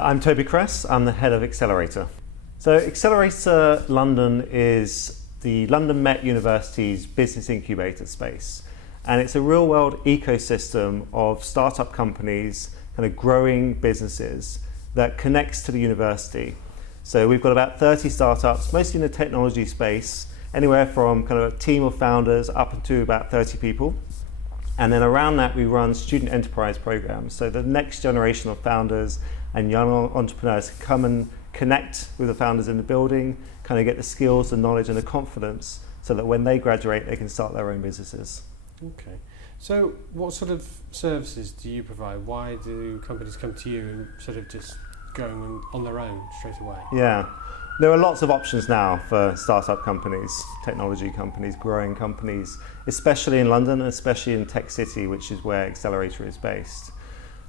I'm Toby Kress, I'm the head of Accelerator. So Accelerator London is the London Met University's business incubator space. And it's a real world ecosystem of startup companies, kind of growing businesses that connects to the university. So we've got about 30 startups, mostly in the technology space, anywhere from kind of a team of founders up to about 30 people. And then around that, we run student enterprise programs. So the next generation of founders and young entrepreneurs can come and connect with the founders in the building, kind of get the skills, the knowledge, and the confidence so that when they graduate, they can start their own businesses. Okay. So what sort of services do you provide? Why do companies come to you and sort of just going on their own straight away? Yeah. There are lots of options now for startup companies, technology companies, growing companies, especially in London and especially in Tech City, which is where Accelerator is based.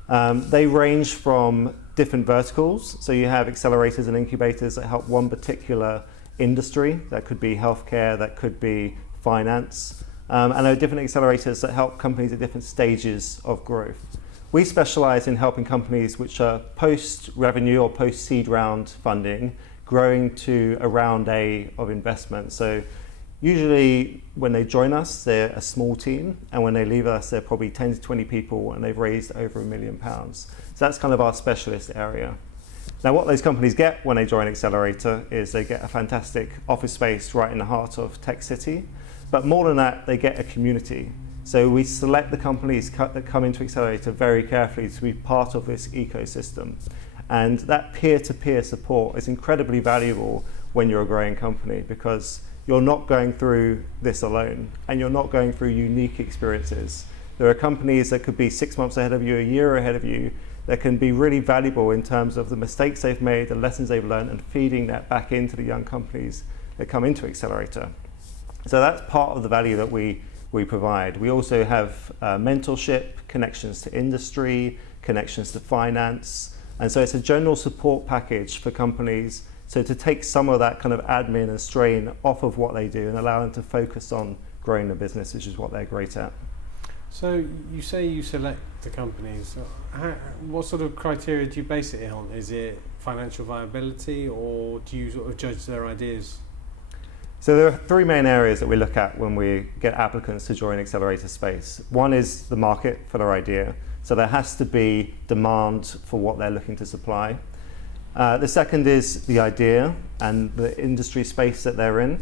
They range from different verticals. So you have accelerators and incubators that help one particular industry. That could be healthcare, that could be finance. And there are different accelerators that help companies at different stages of growth. We specialize in helping companies which are post-revenue or post-seed round funding, growing to a round A of investment. So usually when they join us, they're a small team, and when they leave us, they're probably 10 to 20 people, and they've raised over £1 million. So that's kind of our specialist area. Now what those companies get when they join Accelerator is they get a fantastic office space right in the heart of Tech City, but more than that, they get a community. So we select the companies that come into Accelerator very carefully to be part of this ecosystem. And that peer-to-peer support is incredibly valuable when you're a growing company, because you're not going through this alone, and you're not going through unique experiences. There are companies that could be 6 months ahead of you, a year ahead of you, that can be really valuable in terms of the mistakes they've made, the lessons they've learned, and feeding that back into the young companies that come into Accelerator. So that's part of the value that we provide. We also have mentorship, connections to industry, connections to finance. And so it's a general support package for companies, so to take some of that kind of admin and strain off of what they do and allow them to focus on growing the business, which is what they're great at. So you say you select the companies. What sort of criteria do you base it on? Is it financial viability, or do you sort of judge their ideas? So there are three main areas that we look at when we get applicants to join Accelerator space. One is the market for their idea. So there has to be demand for what they're looking to supply. The second is the idea and the industry space that they're in.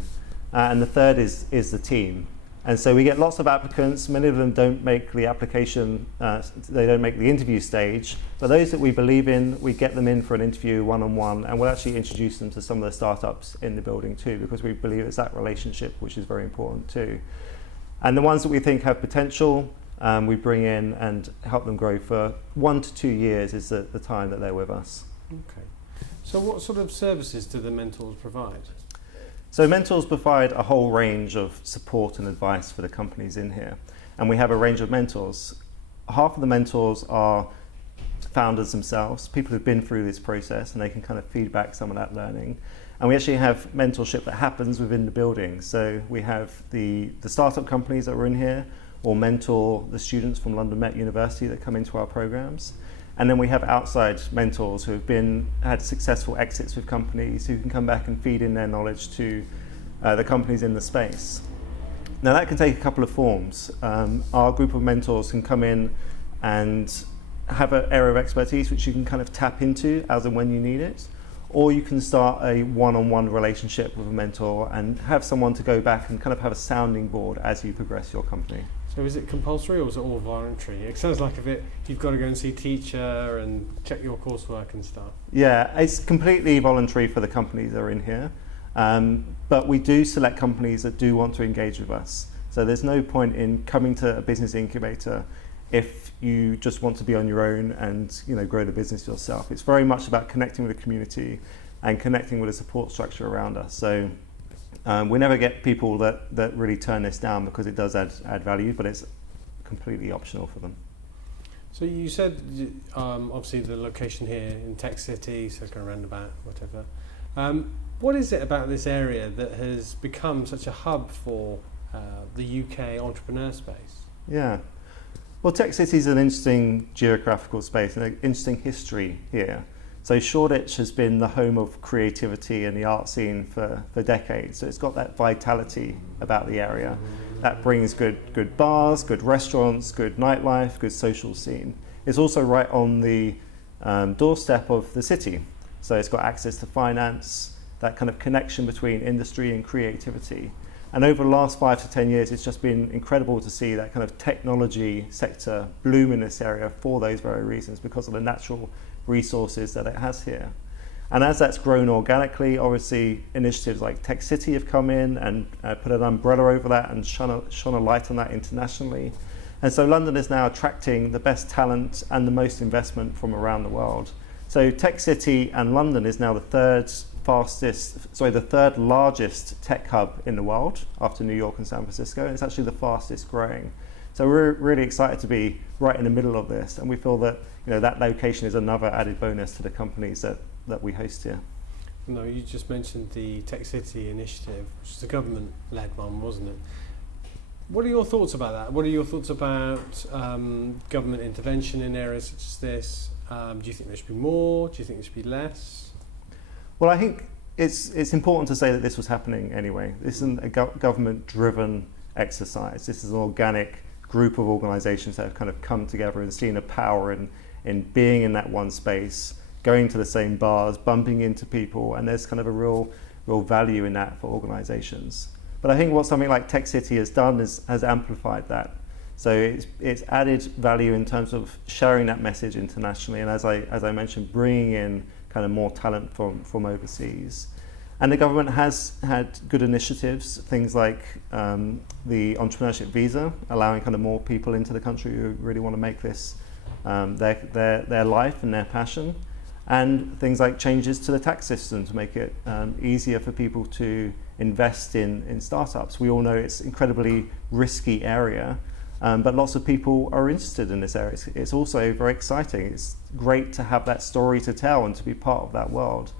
And the third is the team. And so we get lots of applicants. Many of them don't make the application, they don't make the interview stage. But those that we believe in, we get them in for an interview one-on-one, and we'll actually introduce them to some of the startups in the building too, because we believe it's that relationship which is very important too. And the ones that we think have potential, we bring in and help them grow for 1 to 2 years is the time that they're with us. Okay. So what sort of services do the mentors provide? So mentors provide a whole range of support and advice for the companies in here. And we have a range of mentors. Half of the mentors are founders themselves, people who've been through this process, and they can kind of feedback some of that learning. And we actually have mentorship that happens within the building. So we have the startup companies that are in here, or mentor the students from London Met University that come into our programs. And then we have outside mentors who have had successful exits with companies who can come back and feed in their knowledge to the companies in the space. Now that can take a couple of forms. Our group of mentors can come in and have an area of expertise which you can kind of tap into as and when you need it. Or you can start a one-on-one relationship with a mentor and have someone to go back and kind of have a sounding board as you progress your company. So is it compulsory or is it all voluntary? It sounds like you've got to go and see a teacher and check your coursework and stuff. Yeah, it's completely voluntary for the companies that are in here. But we do select companies that do want to engage with us. So there's no point in coming to a business incubator if you just want to be on your own and grow the business yourself. It's very much about connecting with the community and connecting with a support structure around us. So we never get people that really turn this down because it does add value, but it's completely optional for them. So you said obviously the location here in Tech City, so kind of roundabout, whatever. What is it about this area that has become such a hub for the UK entrepreneur space? Yeah. Well, Tech City is an interesting geographical space and an interesting history here. So Shoreditch has been the home of creativity and the art scene for decades. So it's got that vitality about the area that brings good bars, good restaurants, good nightlife, good social scene. It's also right on the doorstep of the city. So it's got access to finance, that kind of connection between industry and creativity. And over the last 5 to 10 years, it's just been incredible to see that kind of technology sector bloom in this area for those very reasons, because of the natural resources that it has here. And as that's grown organically, obviously initiatives like Tech City have come in and put an umbrella over that and shone a light on that internationally. And so London is now attracting the best talent and the most investment from around the world. So Tech City and London is now the third largest tech hub in the world after New York and San Francisco, and it's actually the fastest growing. So we're really excited to be right in the middle of this, and we feel that that location is another added bonus to the companies that we host here. No, you just mentioned the Tech City initiative, which is a government-led one, wasn't it? What are your thoughts about that? What are your thoughts about government intervention in areas such as this? Do you think there should be more? Do you think there should be less? Well, I think it's important to say that this was happening anyway. This isn't a government-driven exercise. This is an organic group of organisations that have kind of come together and seen a power in being in that one space, going to the same bars, bumping into people, and there's kind of a real value in that for organisations. But I think what something like Tech City has done has amplified that. So it's added value in terms of sharing that message internationally, and as I mentioned, bringing in kind of more talent from overseas. And the government has had good initiatives, things like the entrepreneurship visa, allowing kind of more people into the country who really want to make this their life and their passion, and things like changes to the tax system to make it easier for people to invest in startups. We all know it's an incredibly risky area, but lots of people are interested in this area. It's also very exciting. It's great to have that story to tell and to be part of that world.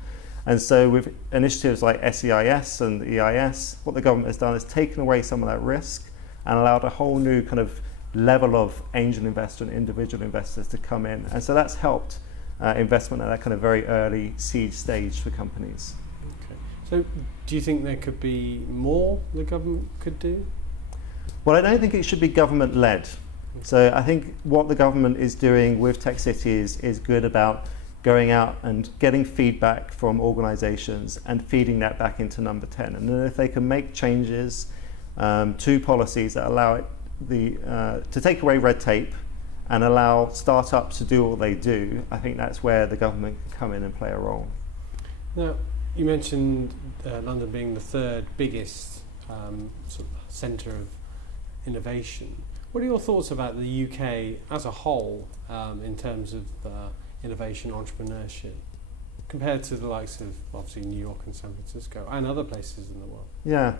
And so with initiatives like SEIS and EIS, what the government has done is taken away some of that risk and allowed a whole new kind of level of angel investor and individual investors to come in. And so that's helped investment at that kind of very early seed stage for companies. Okay. So do you think there could be more the government could do? Well, I don't think it should be government-led. So I think what the government is doing with Tech City is good about going out and getting feedback from organisations and feeding that back into Number 10. And then if they can make changes to policies that allow it to take away red tape and allow startups to do what they do, I think that's where the government can come in and play a role. Now, you mentioned London being the third biggest sort of centre of innovation. What are your thoughts about the UK as a whole in terms of innovation, entrepreneurship, compared to the likes of obviously New York and San Francisco and other places in the world? Yeah,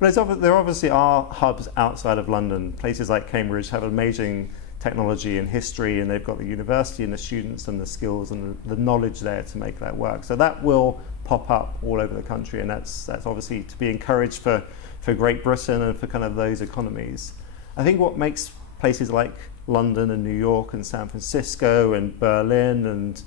well, there obviously are hubs outside of London. Places like Cambridge have amazing technology and history, and they've got the university and the students and the skills and the knowledge there to make that work. So that will pop up all over the country, and that's obviously to be encouraged for Great Britain and for kind of those economies. I think what makes places like London and New York and San Francisco and Berlin and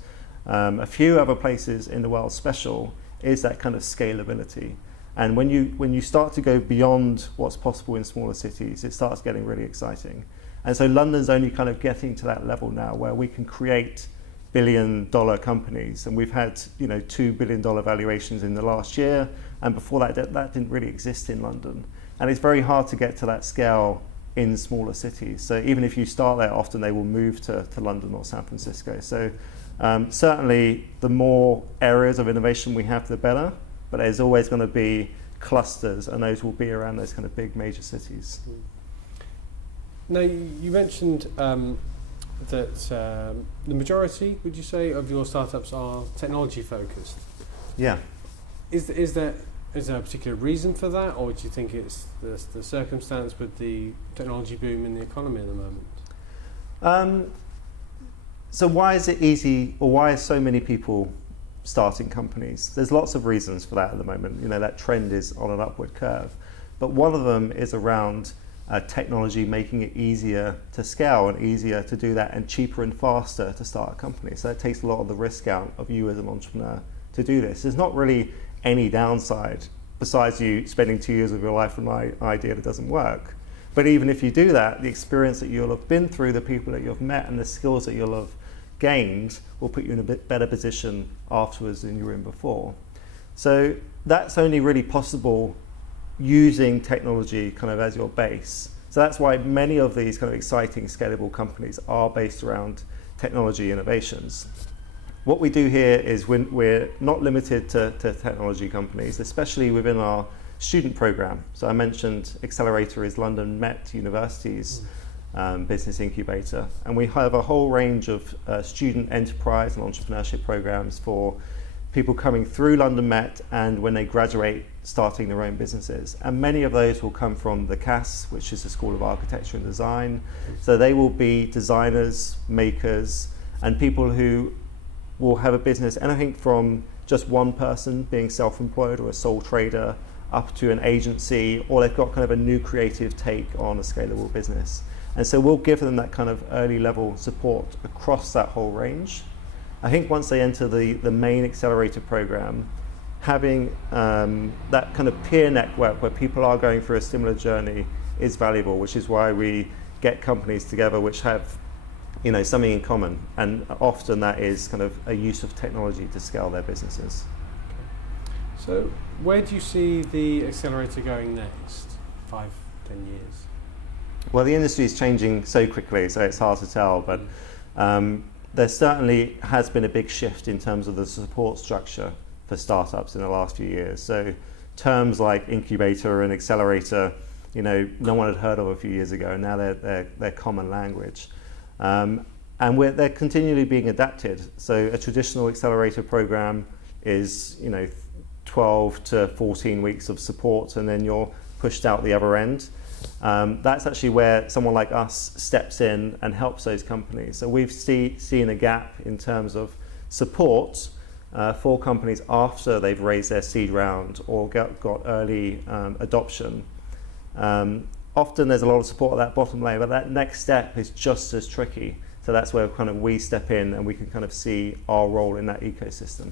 a few other places in the world special is that kind of scalability. And when you start to go beyond what's possible in smaller cities, it starts getting really exciting. And so London's only kind of getting to that level now where we can create billion-dollar companies, and we've had $2 billion valuations in the last year, and before that didn't really exist in London. And it's very hard to get to that scale in smaller cities. So even if you start there, often they will move to London or San Francisco. So certainly the more areas of innovation we have, the better, but there's always going to be clusters, and those will be around those kind of big major cities. Now, you mentioned that the majority, would you say, of your startups are technology focused? Yeah. Is there a particular reason for that, or do you think it's the circumstance with the technology boom in the economy at the moment? So why is it easy, or why are so many people starting companies? There's lots of reasons for that at the moment. That trend is on an upward curve. But one of them is around technology making it easier to scale and easier to do that and cheaper and faster to start a company. So that takes a lot of the risk out of you as an entrepreneur to do this. There's not really any downside besides you spending 2 years of your life on an idea that doesn't work. But even if you do that, the experience that you'll have been through, the people that you've met and the skills that you'll have gained will put you in a bit better position afterwards than you were in before. So that's only really possible using technology kind of as your base. So that's why many of these kind of exciting scalable companies are based around technology innovations. What we do here is we're not limited to technology companies, especially within our student program. So I mentioned Accelerator is London Met University's business incubator, and we have a whole range of student enterprise and entrepreneurship programs for people coming through London Met and when they graduate starting their own businesses. And many of those will come from the CAS, which is the School of Architecture and Design. So they will be designers, makers, and people who will have a business, anything from just one person being self-employed or a sole trader up to an agency, or they've got kind of a new creative take on a scalable business. And so we'll give them that kind of early level support across that whole range. I think once they enter the main accelerator program, having that kind of peer network where people are going through a similar journey is valuable, which is why we get companies together which have something in common, and often that is kind of a use of technology to scale their businesses. So where do you see the accelerator going next, 5, 10 years? Well, the industry is changing so quickly, so it's hard to tell, but there certainly has been a big shift in terms of the support structure for startups in the last few years. So terms like incubator and accelerator, no one had heard of a few years ago, and now they're common language. And they're continually being adapted. So a traditional accelerator program is 12 to 14 weeks of support, and then you're pushed out the other end. That's actually where someone like us steps in and helps those companies. So we've seen a gap in terms of support for companies after they've raised their seed round or got early adoption. Often there's a lot of support at that bottom layer, but that next step is just as tricky. So that's where we step in and we can kind of see our role in that ecosystem.